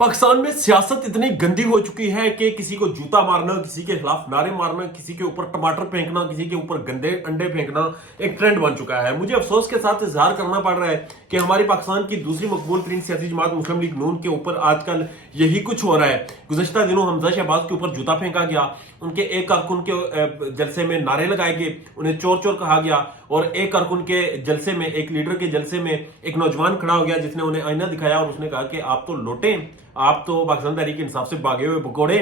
पाकिस्तान में सियासत इतनी गंदी हो चुकी है कि किसी को जूता मारना, किसी के खिलाफ नारे मारना, किसी के ऊपर टमाटर फेंकना, किसी के ऊपर गंदे अंडे फेंकना एक ट्रेंड बन चुका है। मुझे अफसोस के साथ इजहार करना पड़ रहा है कि हमारी पाकिस्तान की दूसरी मकबूल तरीन सियासी जमात मुस्लिम लीग नून के ऊपर आजकल यही कुछ हो रहा है। गुज़श्ता दिनों हमजा शहबाज के ऊपर जूता फेंका गया, उनके एक कारकुन के जलसे में नारे लगाए गए, उन्हें चोर चोर कहा गया, और एक कारकुन के जलसे में, एक लीडर के जलसे में एक नौजवान खड़ा हो गया जिसने उन्हें आईना दिखाया और उसने कहा कि आप तो लोटे, आप तो पाकिस्तान तहरीक इंसाफ से भागे हुए भगोड़े,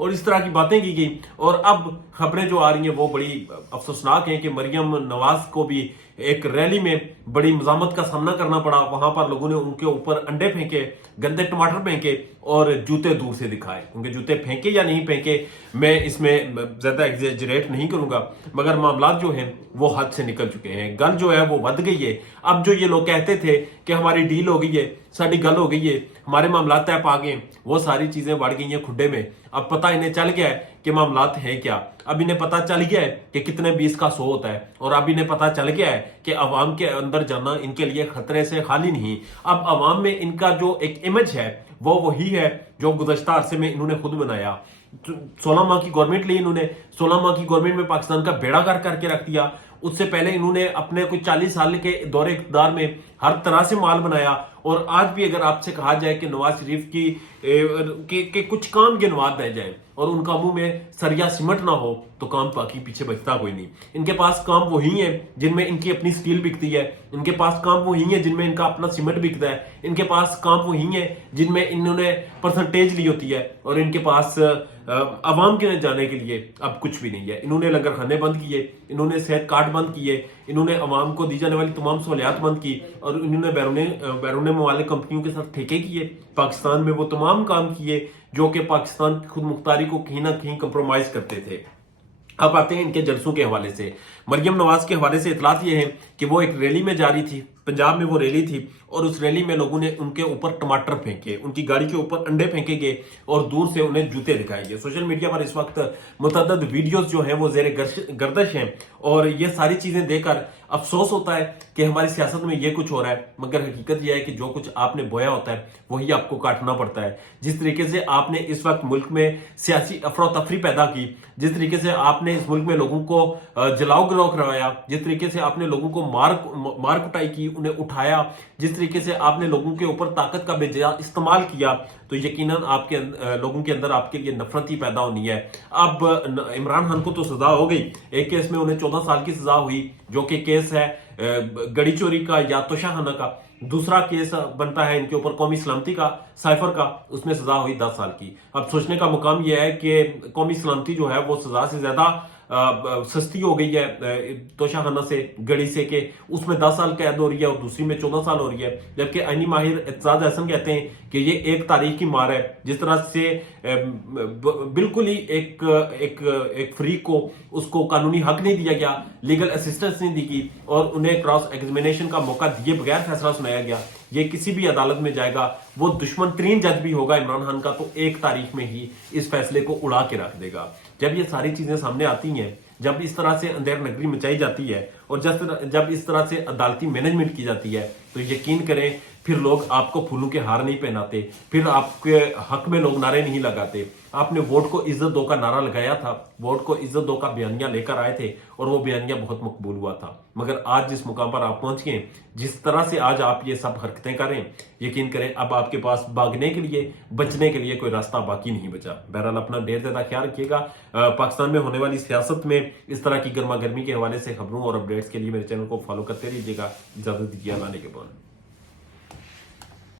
और इस तरह की बातें की गई। और अब खबरें जो आ रही हैं वो बड़ी अफसोसनाक हैं कि मरियम नवाज को भी एक रैली में बड़ी मजामत का सामना करना पड़ा। वहां पर लोगों ने उनके ऊपर अंडे फेंके, गंदे टमाटर फेंके और जूते दूर से दिखाए। उनके जूते फेंके या नहीं फेंके मैं इसमें ज्यादा एग्जेजरेट नहीं करूंगा, मगर मामला जो हैं वो हद से निकल चुके हैं। गल जो है वो बढ़ गई है। अब जो ये लोग कहते थे कि हमारी डील हो गई है, साड़ी गल हो गई है, हमारे मामला तय पा गए, वो सारी चीजें बढ़ गई हैं खुड्डे में। अब पता इन्हें चल गया है कि मामलात है क्या। अब इन्हें पता चल गया है कि कितने 20 का 100 होता है, और अब इन्हें पता चल गया है कि अवाम के अंदर जाना इनके लिए खतरे से खाली नहीं। अब अवाम में इनका जो एक इमेज है वो वही है जो गुज़श्ता अरसे में इन्होंने खुद बनाया। 16 माह की गवर्नमेंट ली इन्होंने, 16 माह की गवर्नमेंट में पाकिस्तान का बेड़ा गर्क करके रख दिया। उससे पहले इन्होंने अपने कुछ 40 साल के दौरे इक़्तिदार में हर तरह से माल बनाया। और आज भी अगर आपसे कहा जाए कि नवाज शरीफ के कुछ काम गिनवा दिए जाए और उन कामों में सरिया सिमट ना हो तो काम बाकी पीछे बचता कोई नहीं। इनके पास काम वही है जिनमें इनकी अपनी स्टील बिकती है, इनके पास काम वही है जिनमें इनका अपना सीमेंट बिकता है, इनके पास काम वही है जिनमें इन्होंने परसेंटेज ली होती है, और इनके पास अवाम के जाने के लिए अब कुछ भी नहीं है। इन्होंने लंगर खाने बंद किए, इन्होंने सेहत कार्ड बंद किए, इन्होंने अवाम को दी जाने वाली तमाम सहूलियात बंद की, और इन्होंने बैरून वाले कंपनियों के साथ ठेके किए। पाकिस्तान में वो तमाम काम किए जो कि पाकिस्तान की खुद मुख्तारी को कहीं ना कहीं कंप्रोमाइज करते थे। अब आते हैं इनके जलसों के हवाले से। मरियम नवाज के हवाले से इतलात ये है कि वो एक रैली में जा रही थी, पंजाब में वो रैली थी, और उस रैली में लोगों ने उनके ऊपर टमाटर फेंके, उनकी गाड़ी के ऊपर अंडे फेंके गए और दूर से उन्हें जूते दिखाए गए। सोशल मीडिया पर इस वक्त मुतअद्दिद वीडियोस जो हैं वो ज़ेरे गर्दश हैं, और ये सारी चीजें देखकर अफसोस होता है कि हमारी सियासत में ये कुछ हो रहा है। मगर हकीकत यह है कि जो कुछ आपने बोया होता है वही आपको काटना पड़ता है। जिस तरीके से आपने इस वक्त मुल्क में सियासी अफरा तफरी पैदा की, जिस तरीके से आपने इस मुल्क में लोगों को जलाओ गिलाओ करवाया, जिस तरीके से आपने लोगों को मार कुटाई की, उन्हें उठाया, जिस तरीके से आपने लोगों के ऊपर ताकत का बेजा इस्तेमाल किया, तो यकीनन आपके लोगों के अंदर आपके लिए नफरत ही पैदा होनी है। अब इमरान खान को तो सजा हो गई, एक केस में उन्हें 14 साल की सजा हुई जो कि केस है गड़ी चोरी का या तोशाखाना का। दूसरा केस बनता है इनके ऊपर कौमी सलामती का, साइफर का, उसमें सजा हुई 10 साल की। अब सोचने का मुकाम यह है कि कौमी सलामती जो है वो सजा से ज्यादा सस्ती हो गई है तोशाखाना से, गड़ी से, के उसमें 10 साल कैद हो रही है और दूसरी में 14 साल हो रही है। जबकि आईनी माहिर एतजाज एहसन कहते हैं कि ये एक तारीख की मार है। जिस तरह से बिल्कुल ही एक फ्रीक को उसको कानूनी हक नहीं दिया गया, लीगल असिस्टेंस नहीं दी गई, और उन्हें क्रॉस एग्जामिनेशन का मौका दिए बगैर फैसला सुनाया गया, ये किसी भी अदालत में जाएगा, वो दुश्मन तरीन जज भी होगा इमरान खान का, तो एक तारीख में ही इस फैसले को उड़ा के रख देगा। जब ये सारी चीजें सामने आती हैं, जब इस तरह से अंधेर नगरी मचाई जाती है, और जब इस तरह से अदालती मैनेजमेंट की जाती है, तो यकीन करें फिर लोग आपको फूलों के हार नहीं पहनाते, फिर आपके हक में लोग नारे नहीं लगाते। आपने वोट को इज्जत दो का नारा लगाया था, वोट को इज्जत दो का बयानिया लेकर आए थे, और वो बयानिया बहुत मकबूल हुआ था। मगर आज जिस मुकाम पर आप पहुंच गए, जिस तरह से आज आप ये सब हरकतें करें, यकीन करें अब आपके पास भागने के लिए, बचने के लिए कोई रास्ता बाकी नहीं बचा। बहरहाल अपना ढेर ज्यादा ख्याल रखिएगा। पाकिस्तान में होने वाली सियासत में इस तरह की गर्मा गर्मी के हवाले से खबरों और अपडेट्स के लिए मेरे चैनल को फॉलो करते रहिएगा। इजाजत दीजिए, आने के बाद।